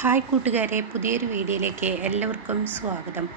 Hi കൂട്ടുകാരെ, പുതിയൊരു വീഡിയോയിലേക്ക് എല്ലാവർക്കും സ്വാഗതം.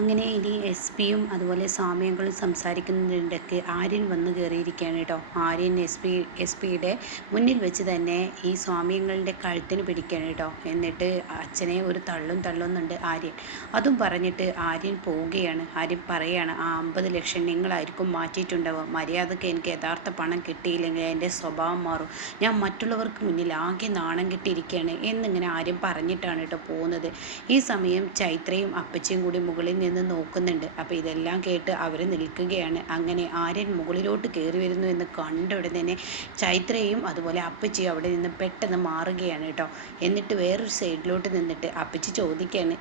അങ്ങനെ ഇനി എസ് പിയും അതുപോലെ സാമ്യങ്ങളും സംസാരിക്കുന്നതിനിടയ്ക്ക് ആര്യൻ വന്ന് കയറിയിരിക്കുകയാണ് കേട്ടോ. ആര്യൻ എസ് പിയുടെ മുന്നിൽ വെച്ച് തന്നെ ഈ സ്വാമ്യങ്ങളുടെ കഴുത്തിന് പിടിക്കുകയാണ് കേട്ടോ. എന്നിട്ട് അച്ഛനെ ഒരു തള്ളുന്നുണ്ട് ആര്യൻ. അതും പറഞ്ഞിട്ട് ആര്യൻ പോവുകയാണ്. ആര്യൻ പറയുകയാണ്, ആ 50 ലക്ഷം നിങ്ങളായിരിക്കും മാറ്റിയിട്ടുണ്ടാവുക. മര്യാദക്ക് എനിക്ക് യഥാർത്ഥ പണം കിട്ടിയില്ലെങ്കിൽ എൻ്റെ സ്വഭാവം മാറും. ഞാൻ മറ്റുള്ളവർക്ക് മുന്നിൽ ആകെ നാണം കിട്ടിയിരിക്കുകയാണ് എന്നിങ്ങനെ ആര്യൻ പറഞ്ഞിട്ടാണ് കേട്ടോ പോകുന്നത്. ഈ സമയം ചൈത്രയും അപ്പച്ചിയും കൂടി മുകളിൽ നിന്ന് നോക്കുന്നുണ്ട്. അപ്പോൾ ഇതെല്ലാം കേട്ട് അവർ നിൽക്കുകയാണ്. അങ്ങനെ ആര്യൻ മുകളിലോട്ട് കയറി വരുന്നു എന്ന് കണ്ട ഉടനെ തന്നെ ചൈത്രയും അതുപോലെ അപ്പച്ചിയും അവിടെ നിന്ന് പെട്ടെന്ന് മാറുകയാണ് കേട്ടോ. എന്നിട്ട് വേറൊരു സൈഡിലോട്ട് നിന്നിട്ട് അപ്പച്ചി ചോദിക്കുകയാണ്,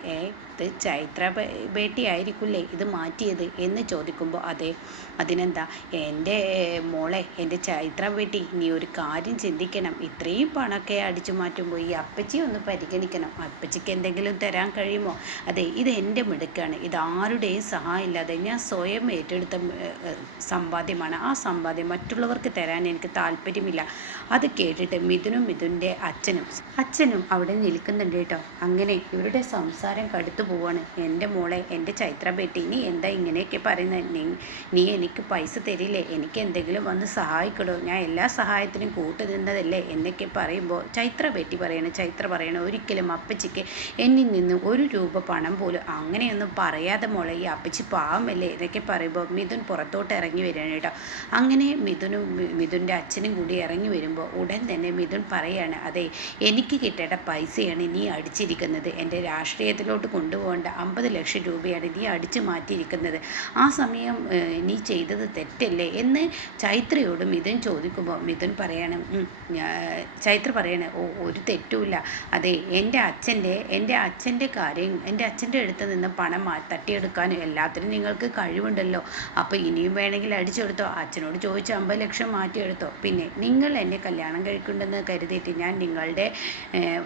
ഇത് ചൈത്ര ബേട്ടി ആയിരിക്കില്ലേ ഇത് മാറ്റിയത് എന്ന് ചോദിക്കുമ്പോൾ അതെ, അതിനെന്താ എൻ്റെ മോളെ, എൻ്റെ ചൈത്ര ബേട്ടി, നീ ഒരു കാര്യം ചിന്തിക്കണം. ഇത്രയും പണമൊക്കെ അടിച്ചു മാറ്റുമ്പോൾ ഈ അപ്പച്ചി ഒന്ന് പരിഗണിക്കണം. അപ്പച്ചിക്ക് എന്തെങ്കിലും തരാൻ കഴിയുമോ? അതെ, ഇത് എൻ്റെ മിടുക്കാണ്. ഇത് ആരുടെയും സഹായം ഇല്ലാതെ ഞാൻ സ്വയം ഏറ്റെടുത്ത സമ്പാദ്യമാണ്. ആ സമ്പാദ്യം മറ്റുള്ളവർക്ക് തരാൻ എനിക്ക് താല്പര്യമില്ല. അത് കേട്ടിട്ട് മിഥുൻ്റെ അച്ഛനും അവിടെ നിൽക്കുന്നുണ്ട് കേട്ടോ. അങ്ങനെ ഇവരുടെ സംസാരം കടുത്തു പോവാണ്. എൻ്റെ മോളെ, എൻ്റെ ചൈത്ര ബേട്ടി, നീ എന്താ ഇങ്ങനെയൊക്കെ പറയുന്നത്? നീ എനിക്ക് പൈസ തരില്ലേ? എനിക്ക് എന്തെങ്കിലും വന്ന് സഹായിക്കടോ? ഞാൻ എല്ലാ സഹായത്തിനും കൂട്ടുനിന്നതല്ലേ എന്നൊക്കെ പറയുമ്പോൾ ചൈത്ര പറയണ ഒരിക്കലും അപ്പച്ചിക്ക് എന്നിൽ നിന്ന് 1 രൂപ പണം പോലും അങ്ങനെയൊന്നും പറയാതെ മോളെ, ഈ അപ്പച്ചി പാവമല്ലേ എന്നൊക്കെ പറയുമ്പോൾ മിഥുൻ പുറത്തോട്ട് ഇറങ്ങി വരികയാണ് കേട്ടോ. അങ്ങനെ മിഥുൻ്റെ അച്ഛനും കൂടി ഇറങ്ങി വരുമ്പോൾ ഉടൻ തന്നെ മിഥുൻ പറയാണ്, അതെ, എനിക്ക് കിട്ടേണ്ട പൈസയാണ് നീ അടിച്ചിരിക്കുന്നത്. എൻ്റെ രാഷ്ട്രീയത്തിലോട്ട് കൊണ്ടുപോകേണ്ട 50 ലക്ഷം രൂപയാണ് നീ അടിച്ചു മാറ്റിയിരിക്കുന്നത്. ആ സമയം നീ ചെയ്തത് തെറ്റല്ലേ എന്ന് ചൈത്രയോട് മിഥുൻ ചോദിക്കുമ്പോൾ മിഥുൻ പറയാണ്, ചൈത്ര പറയാണ്, ഒരു തെറ്റുമില്ല. അതെ, എൻ്റെ അച്ഛൻ്റെ കാര്യം, എൻ്റെ അച്ഛൻ്റെ അടുത്ത് നിന്ന് പണം തട്ടിയെടുക്കാനും എല്ലാത്തിനും നിങ്ങൾക്ക് കഴിവുണ്ടല്ലോ. അപ്പോൾ ഇനിയും വേണമെങ്കിൽ അടിച്ചെടുത്തോ. അച്ഛനോട് ചോദിച്ച് 50 ലക്ഷം മാറ്റിയെടുത്തോ. പിന്നെ നിങ്ങൾ എന്നെ കല്യാണം കഴിക്കുന്നുണ്ടെന്ന് കരുതിയിട്ട് ഞാൻ നിങ്ങളുടെ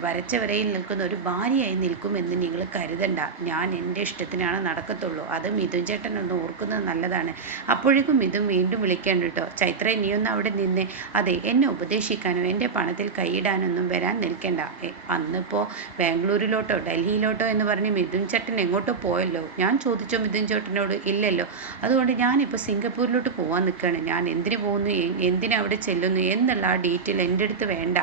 വരച്ച വരയിൽ നിൽക്കുന്ന ഒരു ഭാര്യയായി നിൽക്കുമെന്ന് നിങ്ങൾ കരുതണ്ട. ഞാൻ എൻ്റെ ഇഷ്ടത്തിനാണ് നടക്കത്തുള്ളൂ. അത് മിഥുൻ ചേട്ടൻ ഒന്ന് ഓർക്കുന്നത് നല്ലതാണ്. അപ്പോഴേക്കും മിഥുൻ വീണ്ടും വിളിക്കാൻ കേട്ടോ, ചൈത്ര നീയൊന്ന് അവിടെ നിന്ന്, അതെ, എന്നെ ഉപദേശിക്കാനോ എൻ്റെ പണത്തിൽ കൈയിടാനൊന്നും വരാൻ നിൽക്കേണ്ട. അന്നിപ്പോൾ ബാംഗ്ലൂരിലോട്ടോ ഡൽഹിയിലോട്ടോ എന്ന് പറഞ്ഞ് മിഥുൻ ചേട്ടൻ എങ്ങോട്ടോ പോയല്ലോ. ഞാൻ ചോദിച്ചോ മിഥുൻ ചേട്ടനോട്? ഇല്ലല്ലോ. അതുകൊണ്ട് ഞാനിപ്പോൾ സിംഗപ്പൂരിലോട്ട് പോകാൻ നിൽക്കുകയാണ്. ഞാൻ എന്തിനു പോകുന്നു, എന്തിനവിടെ ചെല്ലുന്നു എന്നുള്ള ആ ഡീറ്റെയിൽ എൻ്റെ അടുത്ത് വേണ്ട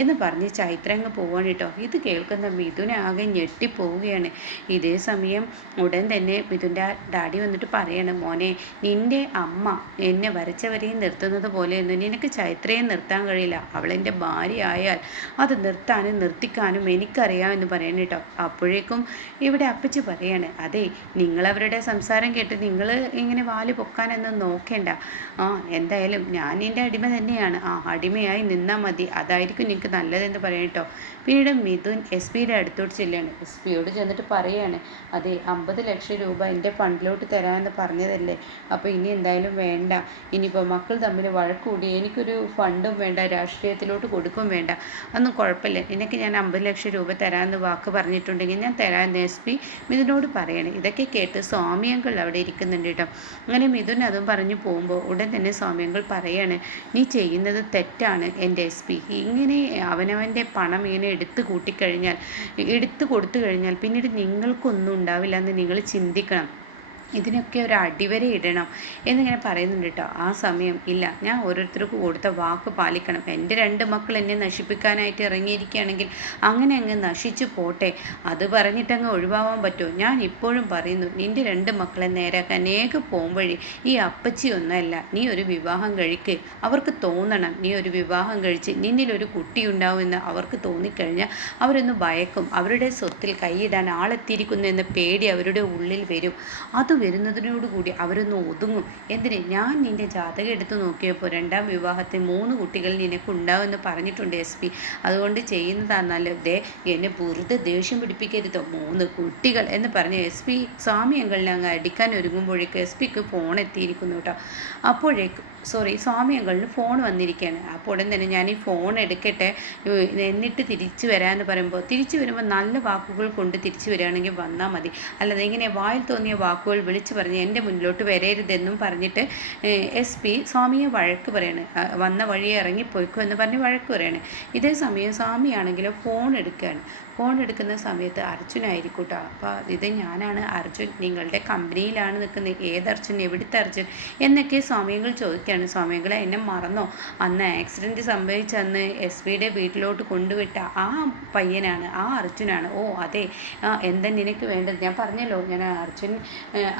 എന്ന് പറഞ്ഞ് ചൈത്ര അങ്ങ് പോവാണ് കേട്ടോ. ഇത് കേൾക്കുന്ന മിഥുനെ ആകെ ഞെട്ടിപ്പോവുകയാണ്. ഇതേ സമയം ഉടൻ തന്നെ മിഥുൻ്റെ ഡാഡി വന്നിട്ട് പറയാണ്, മോനെ, നിൻ്റെ അമ്മ എന്നെ വരച്ചവരെയും നിർത്തുന്നത് പോലെയൊന്നും നിനക്ക് ചൈത്രയെ നിർത്താൻ കഴിയില്ല. അവളെൻ്റെ ഭാര്യ ആയാൽ അത് നിർത്താനും നിർത്തിക്കാനും എനിക്കറിയാമെന്ന് പറയണം കേട്ടോ. അപ്പോഴേക്കും ഇവിടെ അപ്പച്ചി പറയാണ്, അതെ, നിങ്ങളവരുടെ സംസാരം കേട്ട് നിങ്ങൾ ഇങ്ങനെ വാല് പൊക്കാനൊന്നും നോക്കേണ്ട. എന്തായാലും ഞാൻ നിൻ്റെ അടിമ തന്നെയാണ്. അടിമയായി നിന്നാൽ മതി, അതായിരിക്കും നിങ്ങൾക്ക് നല്ലതെന്ന് പറയണം കേട്ടോ. പിന്നീട് മിഥുൻ എസ് പിയുടെ അടുത്തോട്ട് ചെല്ലുകയാണ്. എസ് പിയോട് ചെന്നിട്ട് പറയാണ്, അതെ, 50 ലക്ഷം രൂപ എൻ്റെ ഫണ്ടിലോട്ട് തരാമെന്ന് പറഞ്ഞതല്ലേ, അപ്പോൾ ഇനി എന്തായാലും വേണ്ട. ഇനിയിപ്പോൾ മക്കൾ തമ്മിൽ വഴക്കൂടി എനിക്കൊരു ഫണ്ടും വേണ്ട, രാഷ്ട്രീയത്തിലോട്ട് കൊടുക്കും വേണ്ട, അതൊന്നും കുഴപ്പമില്ല. നിനക്ക് ഞാൻ 50 ലക്ഷം രൂപ തരാമെന്ന് വാക്ക് പറഞ്ഞിട്ടുണ്ടെങ്കിൽ ഞാൻ തരാമെന്ന് എസ് പി മിഥുനോട് പറയണേ. ഇതൊക്കെ കേട്ട് സ്വാമിയങ്കൾ അവിടെ ഇരിക്കുന്നുണ്ട് കേട്ടോ. അങ്ങനെ മിഥുൻ അതും പറഞ്ഞു പോകുമ്പോൾ ഉടൻ തന്നെ സ്വാമിയങ്കൾ പറയാണ്, നീ ചെയ്യുന്നത് തെറ്റാണ് എൻ്റെ എസ് പി. ഇങ്ങനെ അവനവൻ്റെ പണം ഇങ്ങനെ എടുത്തു കൊടുത്തു കഴിഞ്ഞാൽ പിന്നീട് നിങ്ങൾക്കൊന്നും ഉണ്ടാവില്ല എന്ന് നിങ്ങൾ ചിന്തിക്കണം. ഇതിനൊക്കെ ഒരു അടിവര ഇടണം എന്നിങ്ങനെ പറയുന്നുണ്ട് കേട്ടോ. ആ സമയം ഇല്ല, ഞാൻ ഓരോരുത്തർക്കും കൊടുത്ത വാക്ക് പാലിക്കണം. എൻ്റെ 2 മക്കൾ എന്നെ നശിപ്പിക്കാനായിട്ട് ഇറങ്ങിയിരിക്കുകയാണെങ്കിൽ അങ്ങനെ അങ്ങ് നശിച്ചു പോട്ടെ. അത് പറഞ്ഞിട്ടങ്ങ് ഒഴിവാവാൻ പറ്റുമോ? ഞാൻ ഇപ്പോഴും പറയുന്നു, നിൻ്റെ 2 മക്കളെ നേരാക്കാൻ പോംവഴി ഈ അപ്പച്ചി ഒന്നല്ല. നീ ഒരു വിവാഹം കഴിക്ക്. അവർക്ക് തോന്നണം നീ ഒരു വിവാഹം കഴിച്ച് നിന്നിലൊരു കുട്ടി ഉണ്ടാവുമെന്ന് അവർക്ക് തോന്നിക്കഴിഞ്ഞാൽ അവരൊന്ന് ഭയക്കും. അവരുടെ സ്വത്തിൽ കൈയിടാൻ ആളെത്തിയിരിക്കുന്നു എന്ന പേടി അവരുടെ ഉള്ളിൽ വരും. അത് വരുന്നതിനോടുകൂടി അവരൊന്ന് ഒതുങ്ങും. എന്തിന്? ഞാൻ നിൻ്റെ ജാതകം എടുത്ത് നോക്കിയപ്പോൾ 2ാം വിവാഹത്തിൽ 3 കുട്ടികൾ നിനക്കുണ്ടാവുമെന്ന് പറഞ്ഞിട്ടുണ്ട് എസ് പി. അതുകൊണ്ട് ചെയ്യുന്നതാണ് നല്ലത്. എന്നെ വെറുതെ ദേഷ്യം പിടിപ്പിക്കരുതോ. 3 കുട്ടികൾ എന്ന് പറഞ്ഞ് എസ് പി സ്വാമി അങ്കളിനെ അങ്ങ് അടിക്കാൻ ഒരുങ്ങുമ്പോഴേക്ക് എസ് പിക്ക് ഫോൺ എത്തിയിരിക്കുന്നു കേട്ടോ. അപ്പോഴേക്കും സ്വാമി അങ്കിളിന് ഫോൺ വന്നിരിക്കുകയാണ്. അപ്പോൾ ഉടൻ തന്നെ ഞാൻ ഈ ഫോൺ എടുക്കട്ടെ എന്നിട്ട് തിരിച്ചു വരാമെന്ന് പറയുമ്പോൾ, തിരിച്ചു വരുമ്പോൾ നല്ല വാക്കുകൾ കൊണ്ട് തിരിച്ചു വരികയാണെങ്കിൽ വന്നാൽ മതി, അല്ലാതെ ഇങ്ങനെ വായിൽ തോന്നിയ വാക്കുകൾ വിളിച്ചു പറഞ്ഞ് എൻ്റെ മുന്നിലോട്ട് വരരുതെന്നും പറഞ്ഞിട്ട് SP സ്വാമിയെ വഴക്ക് പറയാണ്. വന്ന വഴിയെ ഇറങ്ങിപ്പോയിക്കോ എന്ന് പറഞ്ഞ് വഴക്ക് പറയാണ്. ഇതേ സമയം സ്വാമിയാണെങ്കിലും ഫോൺ എടുക്കുകയാണ്. ഫോൺ എടുക്കുന്ന സമയത്ത് അർജുനായിരിക്കും കേട്ടോ. അപ്പോൾ ഇത് ഞാനാണ് അർജുൻ, നിങ്ങളുടെ കമ്പനിയിലാണ് നിൽക്കുന്നത്, ഏത് അർജുൻ, എവിടുത്തെ അർജുൻ എന്നൊക്കെ സ്വാമികൾ ചോദിക്കുകയാണ്. സ്വാമികളെ എന്നെ മറന്നോ, അന്ന് ആക്സിഡൻറ്റ് സംഭവിച്ച അന്ന് SP വീട്ടിലോട്ട് കൊണ്ടുവിട്ട ആ പയ്യനാണ്, ആ അർജുനാണ്. ഓ അതെ, എന്താ നിനക്ക് വേണ്ടത്? ഞാൻ പറഞ്ഞല്ലോ ഞാൻ അർജുൻ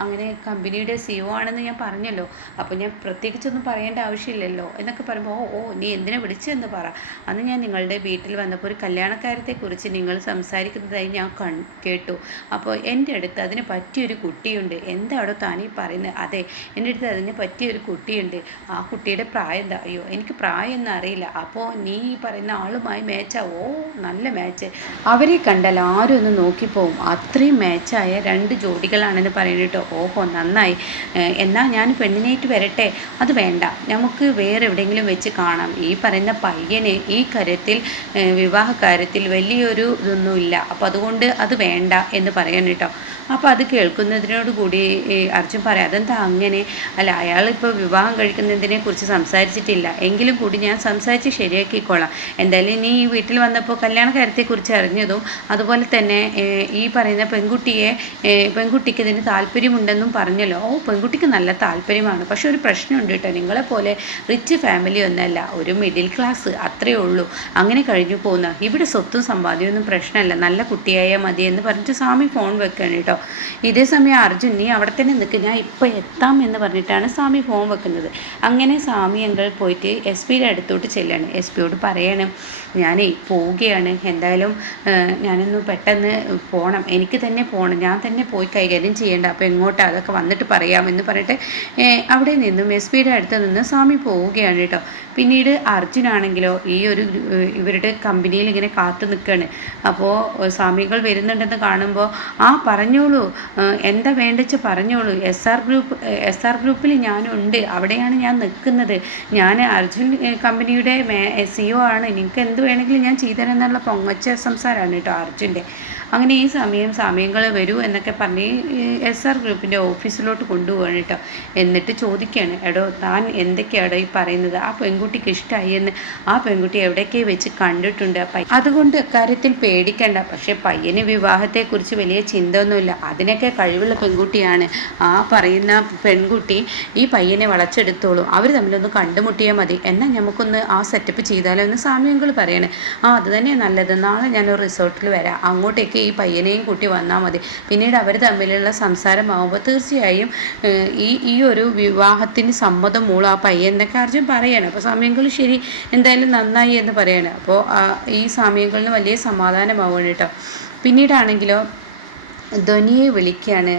അങ്ങനെ കമ്പനിയുടെ CEO ആണെന്ന് ഞാൻ പറഞ്ഞല്ലോ, അപ്പോൾ ഞാൻ പ്രത്യേകിച്ചൊന്നും പറയേണ്ട ആവശ്യമില്ലല്ലോ എന്നൊക്കെ പറയുമ്പോൾ, ഓ നീ എന്തിനാ വിളിച്ചതെന്ന് പറ. അന്ന് ഞാൻ നിങ്ങളുടെ വീട്ടിൽ വന്നപ്പോൾ ഒരു കല്യാണക്കാര്യത്തെക്കുറിച്ച് നിങ്ങൾ സംസാരിക്കുന്നതായി ഞാൻ കേട്ടു. അപ്പോൾ എൻ്റെ അടുത്ത് അതിന് പറ്റിയൊരു കുട്ടിയുണ്ട്. എന്താണോ താനീ പറയുന്നത്? അതെ, എൻ്റെ അടുത്ത് അതിന് പറ്റിയൊരു കുട്ടിയുണ്ട്. ആ കുട്ടിയുടെ പ്രായം എന്താ? അയ്യോ എനിക്ക് പ്രായമൊന്നും അറിയില്ല. അപ്പോൾ നീ ഈ പറയുന്ന ആളുമായി മാച്ചാ? ഓ നല്ല മാച്ച്, അവരെ കണ്ടാൽ ആരും ഒന്ന് നോക്കിപ്പോവും, അത്രയും മാച്ചായ 2 ജോഡികളാണെന്ന് പറയുന്നത് കേട്ടോ. ഓഹോ നന്നായി, എന്നാൽ ഞാൻ പെണ്ണിനേറ്റ് വരട്ടെ? അത് വേണ്ട, നമുക്ക് വേറെ എവിടെയെങ്കിലും വെച്ച് കാണാം. ഈ പറയുന്ന പയ്യന് ഈ കാര്യത്തിൽ വിവാഹ കാര്യത്തിൽ വലിയൊരു ഇതൊന്നുമില്ല, അപ്പോൾ അതുകൊണ്ട് അത് വേണ്ട എന്ന് പറയാൻ കേട്ടോ. അപ്പോൾ അത് കേൾക്കുന്നതിനോട് കൂടി അർജുൻ പറയാം, അതെന്താ അങ്ങനെ? അല്ല അയാളിപ്പോൾ വിവാഹം കഴിക്കുന്നതിനെ കുറിച്ച് സംസാരിച്ചിട്ടില്ല, എങ്കിലും കൂടി ഞാൻ സംസാരിച്ച് ശരിയാക്കിക്കോളാം. എന്തായാലും നീ ഈ വീട്ടിൽ വന്നപ്പോൾ കല്യാണ കാര്യത്തെക്കുറിച്ച് അറിഞ്ഞതും അതുപോലെ തന്നെ ഈ പറയുന്ന പെൺകുട്ടിക്ക് ഇതിന് താല്പര്യമുണ്ടെന്നും പറഞ്ഞല്ലോ. ഓ പെൺകുട്ടിക്ക് നല്ല താല്പര്യമാണ്, പക്ഷെ ഒരു പ്രശ്നമുണ്ട് കേട്ടോ, നിങ്ങളെപ്പോലെ റിച്ച് ഫാമിലി ഒന്നല്ല, ഒരു മിഡിൽ ക്ലാസ് അത്രയേ ഉള്ളൂ, അങ്ങനെ കഴിഞ്ഞു പോകുന്ന. ഇവിടെ സ്വത്തും സമ്പാദ്യമൊന്നും പ്രശ്നമല്ല, നല്ല കുട്ടിയായാൽ മതി എന്ന് പറഞ്ഞിട്ട് സ്വാമി ഫോൺ വെക്കുകയാണ് കേട്ടോ. ഇതേ സമയം അർജുൻ നീ അവിടെ തന്നെ നിൽക്ക്, ഞാൻ ഇപ്പോൾ എത്താം എന്ന് പറഞ്ഞിട്ടാണ് സ്വാമി ഫോൺ വെക്കുന്നത്. അങ്ങനെ സ്വാമി അങ്കിൾ പോയിട്ട് SP അടുത്തോട്ട് ചെല്ലാണ്. SP പറയണം, ഞാനേ പോവുകയാണ്, എന്തായാലും ഞാനൊന്ന് പെട്ടെന്ന് പോകണം, എനിക്ക് തന്നെ പോകണം, ഞാൻ തന്നെ പോയി കൈകാര്യം ചെയ്യേണ്ട, അപ്പോൾ എങ്ങോട്ടാണ് അതൊക്കെ വന്നിട്ട് പറയാമെന്ന് പറഞ്ഞിട്ട് അവിടെ നിന്നും SP അടുത്ത് നിന്ന് സ്വാമി പോവുകയാണ് കേട്ടോ. പിന്നീട് അർജുനാണെങ്കിലോ ഇവരുടെ കമ്പനിയിൽ ഇങ്ങനെ കാത്തു നിൽക്കുകയാണ്. അപ്പോൾ സ്വാമികൾ വരുന്നുണ്ടെന്ന് കാണുമ്പോൾ, പറഞ്ഞോളൂ, എന്താ വേണ്ടിച്ച് പറഞ്ഞോളൂ, SR ഗ്രൂപ്പിൽ ഞാനുണ്ട്, അവിടെയാണ് ഞാൻ നിൽക്കുന്നത്, ഞാൻ അർജുൻ കമ്പനിയുടെ CEO ആണ്, നിങ്ങൾക്ക് എന്ത് വേണമെങ്കിലും ഞാൻ ചെയ്തുതരാം എന്നുള്ള പൊങ്ങച്ച സംസാരമാണ് കേട്ടോ അർജുൻ്റെ. അങ്ങനെ ഈ സമയങ്ങൾ വരൂ എന്നൊക്കെ പറഞ്ഞ് SR ഗ്രൂപ്പിൻ്റെ ഓഫീസിലോട്ട് കൊണ്ടുപോവാണ് കേട്ടോ. എന്നിട്ട് ചോദിക്കുകയാണ്, എടോ താൻ എന്തൊക്കെയാണോ ഈ പറയുന്നത്? ആ പെൺകുട്ടിക്ക് ഇഷ്ടമായി എന്ന് ആ പെൺകുട്ടി എവിടെയൊക്കെ വെച്ച് കണ്ടിട്ടുണ്ട്, അതുകൊണ്ട് അക്കാര്യത്തിൽ പേടിക്കണ്ട. പക്ഷേ പയ്യന് വിവാഹത്തെക്കുറിച്ച് വലിയ ചിന്ത ഒന്നുമില്ല, അതിനൊക്കെ കഴിവുള്ള പെൺകുട്ടിയാണ്. ആ പറയുന്ന പെൺകുട്ടി ഈ പയ്യനെ വളച്ചെടുത്തോളൂ, അവർ തമ്മിലൊന്ന് കണ്ടുമുട്ടിയാൽ മതി, എന്നാൽ നമുക്കൊന്ന് ആ സെറ്റപ്പ് ചെയ്താലോ എന്ന് സ്വാമിയങ്ങൾ പറയാണ്. അത് തന്നെ നല്ലത്, നാളെ ഞാനൊരു റിസോർട്ടിൽ വരാം, അങ്ങോട്ടേക്ക് ഈ പയ്യനെയും കൂട്ടി വന്നാൽ മതി. പിന്നീട് അവർ തമ്മിലുള്ള സംസാരമാകുമ്പോൾ തീർച്ചയായും ഈ ഒരു വിവാഹത്തിന് സമ്മതം മൂളം ആ പയ്യൻ എന്നൊക്കെ അർജുൻ പറയാണ്. അപ്പോൾ സമയങ്ങൾ ശരി, എന്തായാലും നന്നായി എന്ന് പറയാണ്. അപ്പോൾ ഈ സമയങ്ങളിൽ വലിയ സമാധാനമാവുകയാണ് കേട്ടോ. പിന്നീടാണെങ്കിലോ ധ്വനിയെ വിളിക്കുകയാണ്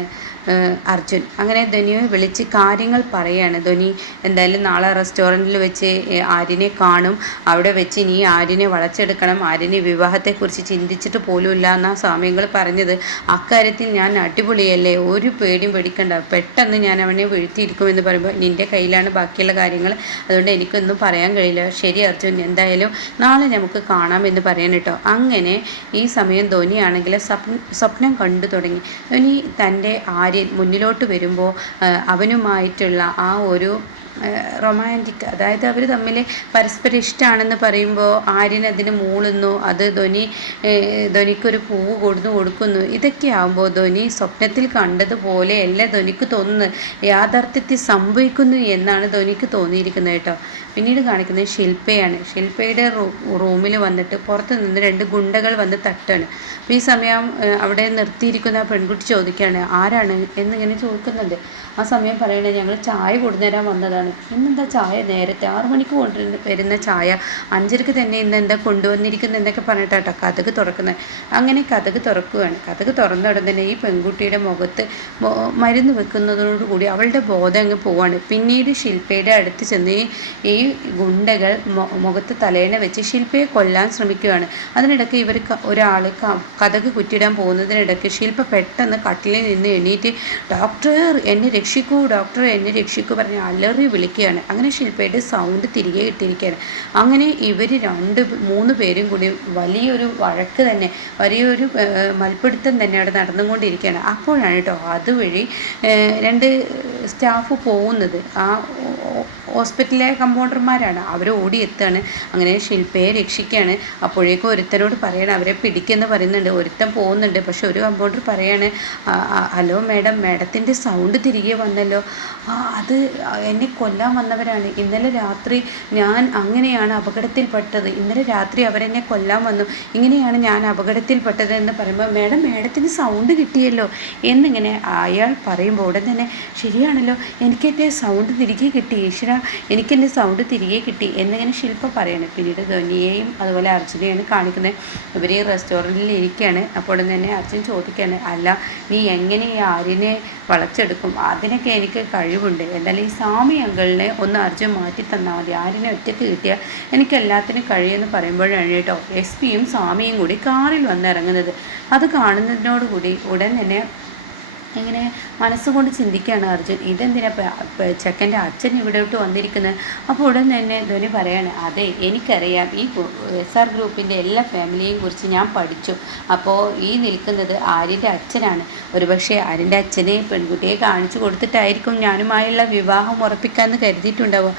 അർജുൻ. അങ്ങനെ ധ്വനിയെ വിളിച്ച് കാര്യങ്ങൾ പറയാണ്. ധ്വനി എന്തായാലും നാളെ റെസ്റ്റോറൻറ്റിൽ വെച്ച് ആര്യനെ കാണും, അവിടെ വെച്ച് നീ ആര്യനെ വളച്ചെടുക്കണം, ആര്യനെ വിവാഹത്തെക്കുറിച്ച് ചിന്തിച്ചിട്ട് പോലുമില്ല എന്നാണ് സ്വാമികൾ പറഞ്ഞത്. അക്കാര്യത്തിൽ ഞാൻ അടിപൊളിയല്ലേ, ഒരു പേടിയും പേടിക്കണ്ട, പെട്ടെന്ന് ഞാൻ അവനെ വീഴ്ത്തിയിരിക്കുമെന്ന് പറയുമ്പോൾ നിൻ്റെ കയ്യിലാണ് ബാക്കിയുള്ള കാര്യങ്ങൾ, അതുകൊണ്ട് എനിക്കൊന്നും പറയാൻ കഴിയില്ല. ശരി അർജുൻ, എന്തായാലും നാളെ നമുക്ക് കാണാമെന്ന് പറയാൻ കേട്ടോ. അങ്ങനെ ഈ സമയം ധ്വനിയാണെങ്കിൽ സ്വപ്നം കണ്ടു തുടങ്ങി. ധ്വനി തൻ്റെ മുന്നിലോട്ട് വരുമ്പോൾ അവനുമായിട്ടുള്ള ആ ഒരു റൊമാൻറ്റിക്, അതായത് അവർ തമ്മിൽ പരസ്പരം ഇഷ്ടമാണെന്ന് പറയുമ്പോൾ ആര്യൻ അതിന് മൂളുന്നു, അത് ധ്വനിക്കൊരു പൂവ് കൊടുക്കുന്നു. ഇതൊക്കെ ആകുമ്പോൾ ധ്വനി സ്വപ്നത്തിൽ കണ്ടതുപോലെ അല്ല ധ്വനിക്ക് തോന്നുന്നത്, യാഥാർത്ഥ്യത്തിൽ സംഭവിക്കുന്നു എന്നാണ് ധ്വനിക്ക് തോന്നിയിരിക്കുന്നത് കേട്ടോ. പിന്നീട് കാണിക്കുന്നത് ശില്പയാണ്. ശില്പയുടെ റൂമിൽ വന്നിട്ട് പുറത്ത് നിന്ന് 2 ഗുണ്ടകൾ വന്ന് തട്ടാണ്. അപ്പോൾ ഈ സമയം അവിടെ നിർത്തിയിരിക്കുന്ന ആ പെൺകുട്ടി ചോദിക്കുകയാണ്, ആരാണ് എന്നിങ്ങനെ ചോദിക്കുന്നുണ്ട്. ആ സമയം പറയണേ, ഞങ്ങൾ ചായ കൊണ്ടുതരാൻ വന്നതാണ്. ഇന്നെന്താ ചായ നേരത്തെ 6 മണിക്ക് വരുന്ന ചായ 5:30 തന്നെ ഇന്നെന്താ കൊണ്ടുവന്നിരിക്കുന്നത് എന്നൊക്കെ പറഞ്ഞിട്ടാട്ടോ കതക് തുറക്കുന്നത്. അങ്ങനെ കതക് തുറക്കുകയാണ്. കതക് തുറന്ന ഉടൻ തന്നെ ഈ പെൺകുട്ടിയുടെ മുഖത്ത് മരുന്ന് വെക്കുന്നതോടുകൂടി അവളുടെ ബോധം അങ്ങ് പോവാണ്. പിന്നീട് ശില്പയുടെ അടുത്ത് ചെന്ന് ഈ ഗുണ്ടകൾ മുഖത്ത് തലേണ വെച്ച് ശില്പയെ കൊല്ലാൻ ശ്രമിക്കുകയാണ്. അതിനിടയ്ക്ക് ഒരാൾ കതക് കുറ്റിയിടാൻ പോകുന്നതിനിടയ്ക്ക് ശില്പ പെട്ടെന്ന് കട്ടിലിൽ നിന്ന് എണീറ്റ് ഡോക്ടർ എന്നെ രക്ഷിക്കൂ, ഡോക്ടർ എന്നെ രക്ഷിക്കൂ പറഞ്ഞ് അലറി വിളിക്കുകയാണ്. അങ്ങനെ ശില്പയുടെ സൗണ്ട് തിരികെ ഇട്ടിരിക്കുകയാണ്. അങ്ങനെ ഇവർ 2-3 പേരും കൂടി വലിയൊരു വഴക്ക് തന്നെ, വലിയൊരു മൽപ്പിടുത്തം തന്നെ അവിടെ നടന്നുകൊണ്ടിരിക്കുകയാണ്. അപ്പോഴാണ് കേട്ടോ അതുവഴി 2 സ്റ്റാഫ് പോകുന്നത്. ആ ഹോസ്പിറ്റലിലെ കമ്പൗണ്ടർമാരാണ്. അവർ ഓടിയെത്താണ്. അങ്ങനെ ശില്പയെ രക്ഷിക്കുകയാണ്. അപ്പോഴേക്കും ഒരുത്തനോട് പറയണം, അവരെ പിടിക്കുമെന്ന് പറയുന്നുണ്ട്. ഒരുത്തൻ പോകുന്നുണ്ട്. പക്ഷെ ഒരു കമ്പൗണ്ടർ പറയാണ്, ഹലോ മാഡം, മാഡത്തിൻ്റെ സൗണ്ട് തിരികെ വന്നല്ലോ. അത് എന്നെ കൊല്ലാൻ വന്നവരാണ്. ഇന്നലെ രാത്രി ഞാൻ അങ്ങനെയാണ് അപകടത്തിൽപ്പെട്ടത്. ഇന്നലെ രാത്രി അവരെന്നെ കൊല്ലാൻ വന്നു. ഇങ്ങനെയാണ് ഞാൻ അപകടത്തിൽപ്പെട്ടത് എന്ന് പറയുമ്പോൾ, മാഡത്തിന് സൗണ്ട് കിട്ടിയല്ലോ എന്നിങ്ങനെ അയാൾ പറയുമ്പോൾ ഉടൻ തന്നെ, ശരിയാണല്ലോ, എനിക്കെൻ്റെ സൗണ്ട് തിരികെ കിട്ടി, ഈശ്വര, എനിക്കെൻ്റെ സൗണ്ട് തിരികെ കിട്ടി എന്നിങ്ങനെ ശില്പ പറയാണ്. പിന്നീട് ധോനിയെയും അതുപോലെ അർജുനെയാണ് കാണിക്കുന്നത്. ഇവർ ഈ റെസ്റ്റോറൻറ്റിൽ ഇരിക്കുകയാണ്. അപ്പോൾ തന്നെ അർജുൻ ചോദിക്കുകയാണ്, അല്ല, നീ എങ്ങനെ ഈ ആര്യനെ വളച്ചെടുക്കും? അതിനൊക്കെ എനിക്ക് കഴിവുണ്ട്. എന്തായാലും ഈ സ്വാമി അങ്കിളിനെ ഒന്ന് അർജുൻ മാറ്റി തന്നാൽ മതി. ആര്യനെ ഒറ്റയ്ക്ക് കിട്ടിയാൽ എനിക്ക് എല്ലാത്തിനും കഴിയുമെന്ന് പറയുമ്പോഴാണ് കേട്ടോ SP-യും സ്വാമിയും കൂടി കാറിൽ വന്നിറങ്ങുന്നത്. അത് കാണുന്നതിനോടുകൂടി ഉടൻ തന്നെ ഇങ്ങനെ മനസ്സുകൊണ്ട് ചിന്തിക്കുകയാണ് അർജുൻ, ഇതെന്തിനാ ചെക്കൻ്റെ അച്ഛൻ ഇവിടോട്ട് വന്നിരിക്കുന്നത്. അപ്പോൾ ഉടൻ തന്നെ ധോനി പറയാണ്, അതെ, എനിക്കറിയാം, ഈ SR ഗ്രൂപ്പിൻ്റെ എല്ലാ ഫാമിലിയെയും കുറിച്ച് ഞാൻ പഠിച്ചു. അപ്പോൾ ഈ നിൽക്കുന്നത് ആര്യൻ്റെ അച്ഛനാണ്. ഒരുപക്ഷെ ആര്യൻ്റെ അച്ഛനെ പെൺകുട്ടിയെ കാണിച്ചു കൊടുത്തിട്ടായിരിക്കും ഞാനുമായുള്ള വിവാഹം ഉറപ്പിക്കാമെന്ന് കരുതിയിട്ടുണ്ടാവുക.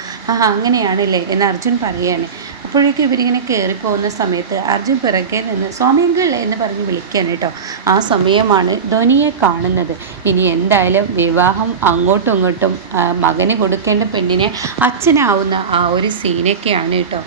അങ്ങനെയാണല്ലേ എന്ന് അർജുൻ പറയുകയാണ്. അപ്പോഴേക്കും ഇവരിങ്ങനെ കയറിപ്പോകുന്ന സമയത്ത് അർജുൻ പിറകെ നിന്ന് സ്വാമിയങ്കിൾ എന്ന് പറഞ്ഞ് വിളിക്കുകയാണ് കേട്ടോ. ആ സമയമാണ് ധോനിയെ കാണുന്നത്. ഇനി എന്തായാലും വിവാഹം അങ്ങോട്ടും ഇങ്ങോട്ടും മകന് കൊടുക്കേണ്ട പെണ്ണിനെ അച്ഛനാവുന്ന ആ ഒരു സീനൊക്കെയാണ് കേട്ടോ.